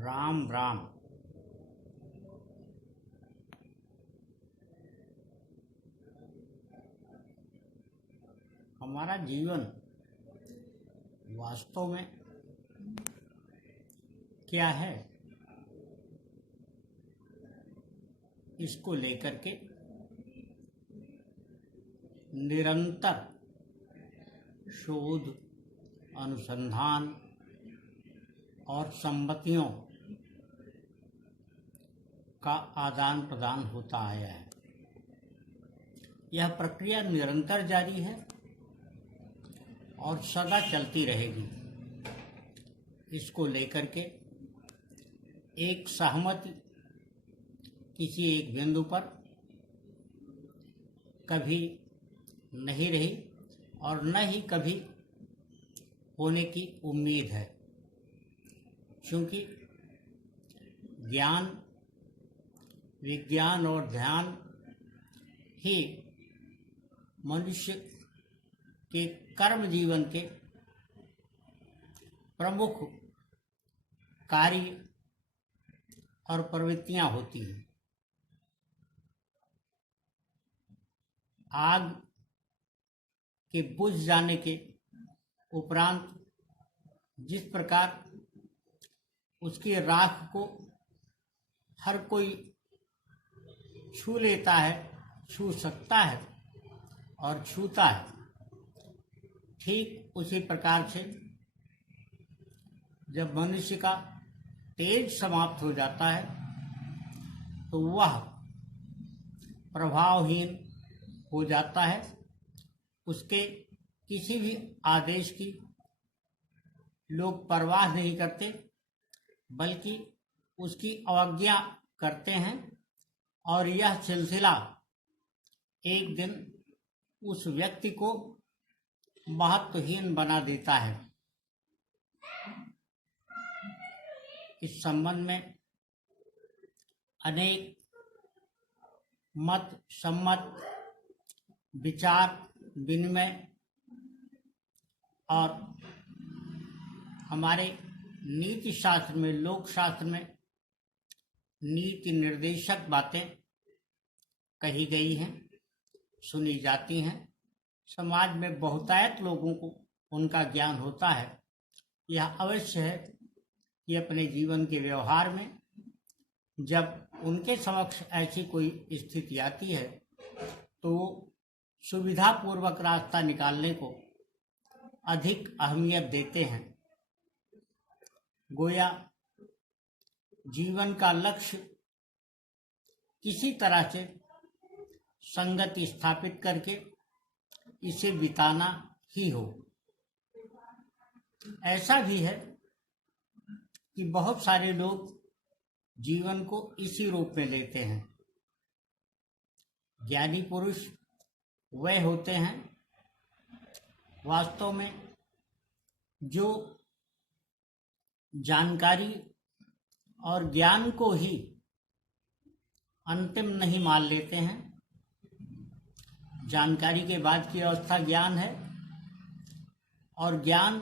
राम राम। हमारा जीवन वास्तव में क्या है, इसको लेकर के निरंतर शोध, अनुसंधान और संमतियों का आदान प्रदान होता आया है। यह प्रक्रिया निरंतर जारी है और सदा चलती रहेगी। इसको लेकर के एक सहमति किसी एक बिंदु पर कभी नहीं रही और न ही कभी होने की उम्मीद है, क्योंकि ज्ञान, विज्ञान और ध्यान ही मनुष्य के कर्म जीवन के प्रमुख कार्य और प्रवृत्तियां होती हैं। आग के बुझ जाने के उपरांत जिस प्रकार उसकी राख को हर कोई छू लेता है, छू सकता है और छूता है, ठीक उसी प्रकार से जब मनुष्य का तेज समाप्त हो जाता है तो वह प्रभावहीन हो जाता है। उसके किसी भी आदेश की लोग परवाह नहीं करते, बल्कि उसकी अवज्ञा करते हैं और यह सिलसिला एक दिन उस व्यक्ति को महत्वहीन बना देता है। इस संबंध में अनेक मत सम्मत विचार विनिमय और हमारे नीति शास्त्र में, लोक शास्त्र में नीति निर्देशक बातें कही गई हैं, सुनी जाती हैं। समाज में बहुतायत लोगों को उनका ज्ञान होता है। यह अवश्य है कि अपने जीवन के व्यवहार में जब उनके समक्ष ऐसी कोई स्थिति आती है तो सुविधापूर्वक रास्ता निकालने को अधिक अहमियत देते हैं। गोया जीवन का लक्ष्य किसी तरह से संगति स्थापित करके इसे बिताना ही हो। ऐसा भी है कि बहुत सारे लोग जीवन को इसी रूप में लेते हैं। ज्ञानी पुरुष वह होते हैं वास्तव में जो जानकारी और ज्ञान को ही अंतिम नहीं मान लेते हैं। जानकारी के बाद की अवस्था ज्ञान है और ज्ञान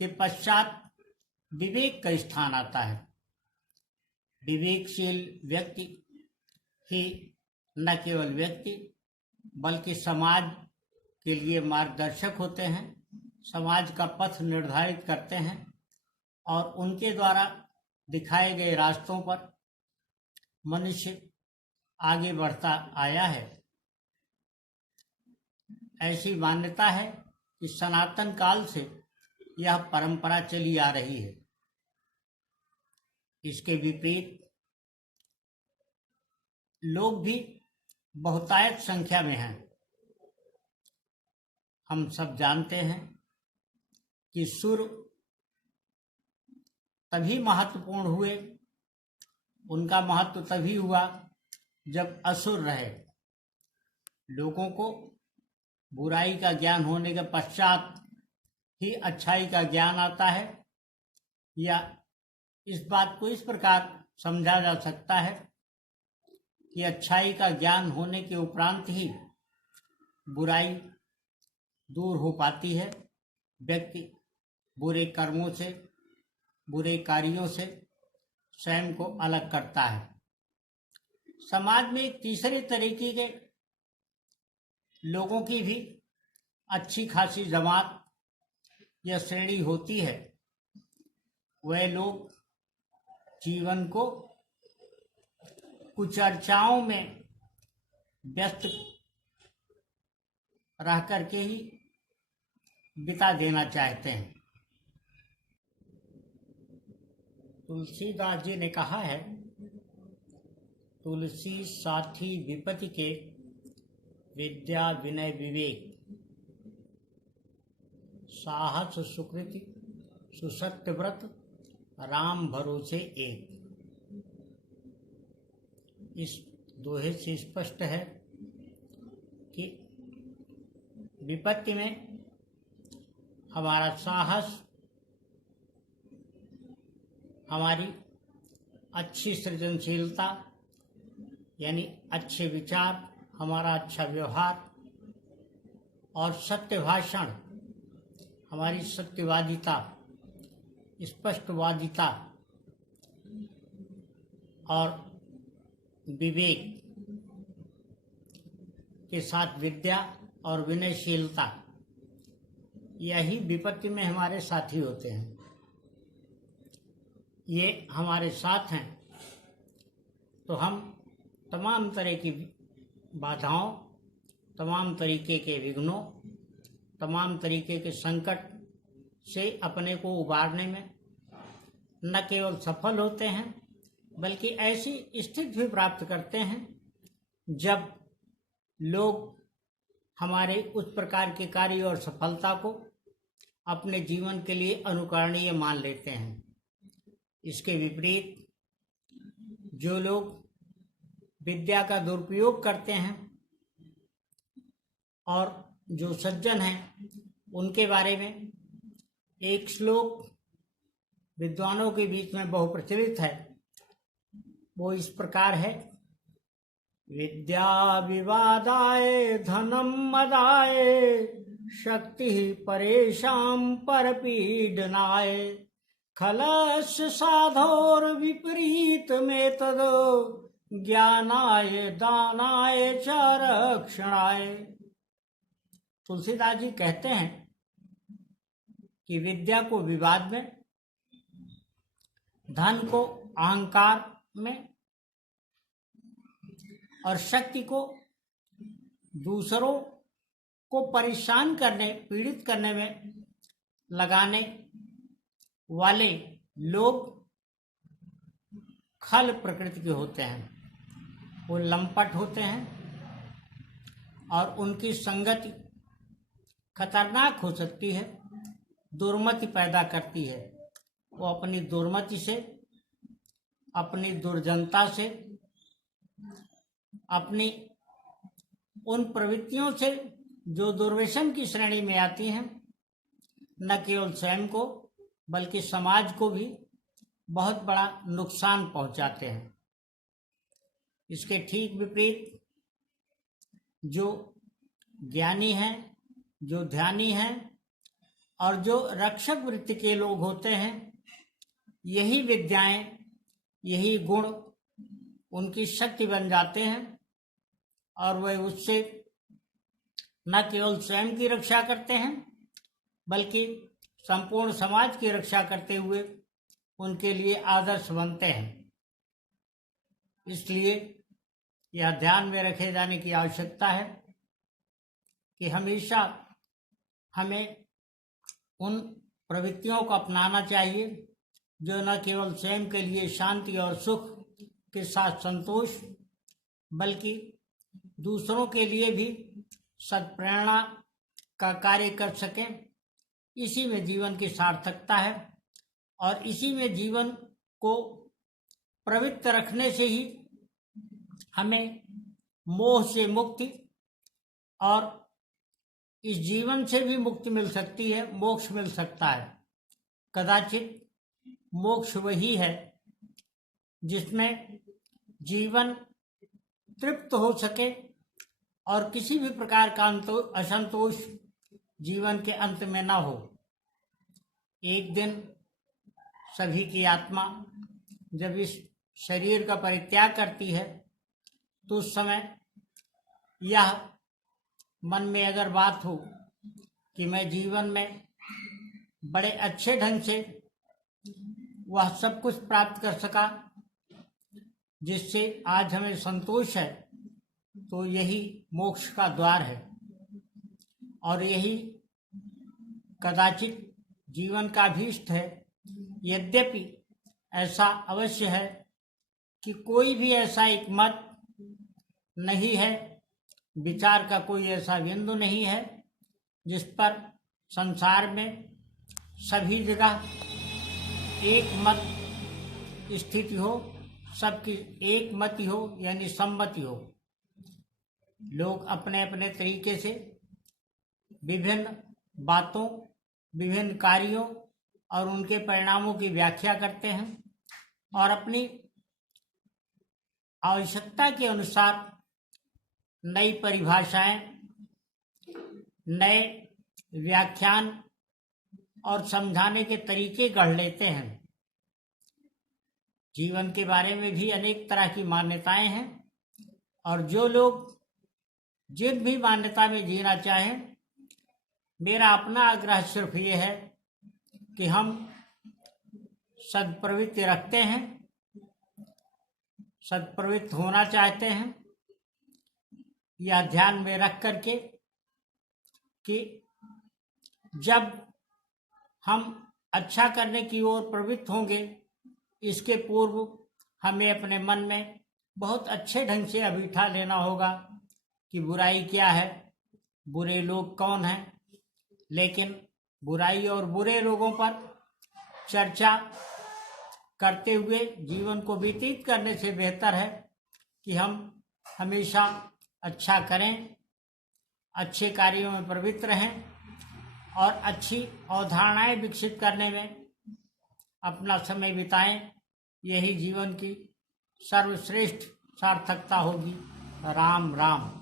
के पश्चात विवेक का स्थान आता है। विवेकशील व्यक्ति ही न केवल व्यक्ति बल्कि समाज के लिए मार्गदर्शक होते हैं, समाज का पथ निर्धारित करते हैं और उनके द्वारा दिखाए गए रास्तों पर मनुष्य आगे बढ़ता आया है। ऐसी मान्यता है कि सनातन काल से यह परंपरा चली आ रही है। इसके विपरीत लोग भी बहुतायत संख्या में हैं। हम सब जानते हैं कि सुर तभी महत्वपूर्ण हुए, उनका महत्व तभी हुआ जब असुर रहे। लोगों को बुराई का ज्ञान होने के पश्चात ही अच्छाई का ज्ञान आता है, या इस बात को इस प्रकार समझा जा सकता है कि अच्छाई का ज्ञान होने के उपरांत ही बुराई दूर हो पाती है। व्यक्ति बुरे कर्मों से, बुरे कार्यों से स्वयं को अलग करता है। समाज में एक तीसरे तरीके के लोगों की भी अच्छी खासी जमात या श्रेणी होती है। वह लोग जीवन को कुछ चर्चाओं में व्यस्त रह करके ही बिता देना चाहते हैं। तुलसीदास जी ने कहा है, तुलसी साथी विपत्ति के, विद्या विनय विवेक, साहस सुकृति सुसत्य व्रत, राम भरोसे एक। इस दोहे से स्पष्ट है कि विपत्ति में हमारा साहस, हमारी अच्छी सृजनशीलता यानी अच्छे विचार, हमारा अच्छा व्यवहार और सत्य भाषण, हमारी सत्यवादिता, स्पष्टवादिता और विवेक के साथ विद्या और विनयशीलता, यही विपत्ति में हमारे साथी होते हैं। ये हमारे साथ हैं तो हम तमाम तरह की बाधाओं, तमाम तरीके के विघ्नों, तमाम तरीके के संकट से अपने को उबारने में न केवल सफल होते हैं बल्कि ऐसी स्थिति भी प्राप्त करते हैं जब लोग हमारे उस प्रकार के कार्य और सफलता को अपने जीवन के लिए अनुकरणीय मान लेते हैं। इसके विपरीत जो लोग विद्या का दुरुपयोग करते हैं और जो सज्जन हैं, उनके बारे में एक श्लोक विद्वानों के बीच में बहु प्रचलित है। वो इस प्रकार है, विद्या विवादाय धनम मदाय, शक्ति परेशान परपीडनाय, खलस साधोर विपरीत में तद, ज्ञानाय दानाय च रक्षणाय। तुलसीदास जी कहते हैं कि विद्या को विवाद में, धन को अहंकार में और शक्ति को दूसरों को परेशान करने, पीड़ित करने में लगाने वाले लोग खल प्रकृति के होते हैं। वो लंपट होते हैं और उनकी संगति खतरनाक हो सकती है, दुर्मति पैदा करती है। वो अपनी दुर्मति से, अपनी दुर्जनता से, अपनी उन प्रवृत्तियों से जो दुर्व्यसन की श्रेणी में आती हैं, न केवल स्वयं को बल्कि समाज को भी बहुत बड़ा नुकसान पहुंचाते हैं। इसके ठीक विपरीत जो ज्ञानी हैं, जो ध्यानी हैं और जो रक्षक वृत्ति के लोग होते हैं, यही विद्याएं, यही गुण उनकी शक्ति बन जाते हैं और वह उससे न केवल स्वयं की रक्षा करते हैं बल्कि संपूर्ण समाज की रक्षा करते हुए उनके लिए आदर्श बनते हैं। इसलिए यह ध्यान में रखे जाने की आवश्यकता है कि हमेशा हमें उन प्रवृत्तियों को अपनाना चाहिए जो न केवल स्वयं के लिए शांति और सुख के साथ संतोष बल्कि दूसरों के लिए भी सत्प्रेरणा का कार्य कर सकें। इसी में जीवन की सार्थकता है और इसी में जीवन को प्रवृत्त रखने से ही हमें मोह से मुक्ति और इस जीवन से भी मुक्ति मिल सकती है, मोक्ष मिल सकता है। कदाचित मोक्ष वही है जिसमें जीवन तृप्त हो सके और किसी भी प्रकार का असंतोष जीवन के अंत में न हो। एक दिन सभी की आत्मा जब इस शरीर का परित्याग करती है तो उस समय यह मन में अगर बात हो कि मैं जीवन में बड़े अच्छे ढंग से वह सब कुछ प्राप्त कर सका जिससे आज हमें संतोष है, तो यही मोक्ष का द्वार है और यही कदाचित जीवन का अभीष्ट है। यद्यपि ऐसा अवश्य है कि कोई भी ऐसा एक मत नहीं है, विचार का कोई ऐसा बिंदु नहीं है जिस पर संसार में सभी जगह एक मत स्थिति हो, सबकी एक मति हो, यानी सम्मति हो। लोग अपने अपने तरीके से विभिन्न बातों, विभिन्न कार्यों और उनके परिणामों की व्याख्या करते हैं और अपनी आवश्यकता के अनुसार नई परिभाषाएं, नए व्याख्यान और समझाने के तरीके गढ़ लेते हैं। जीवन के बारे में भी अनेक तरह की मान्यताएं हैं और जो लोग जिन भी मान्यता में जीना चाहें, मेरा अपना आग्रह सिर्फ ये है कि हम सद्प्रवृत्ति रखते हैं, सद्प्रवृत्त होना चाहते हैं। यह ध्यान में रख करके कि जब हम अच्छा करने की ओर प्रवृत्त होंगे, इसके पूर्व हमें अपने मन में बहुत अच्छे ढंग से अभिठा लेना होगा कि बुराई क्या है, बुरे लोग कौन हैं। लेकिन बुराई और बुरे लोगों पर चर्चा करते हुए जीवन को व्यतीत करने से बेहतर है कि हम हमेशा अच्छा करें, अच्छे कार्यों में प्रवृत्त रहें और अच्छी अवधारणाएं विकसित करने में अपना समय बिताएं। यही जीवन की सर्वश्रेष्ठ सार्थकता होगी। राम राम।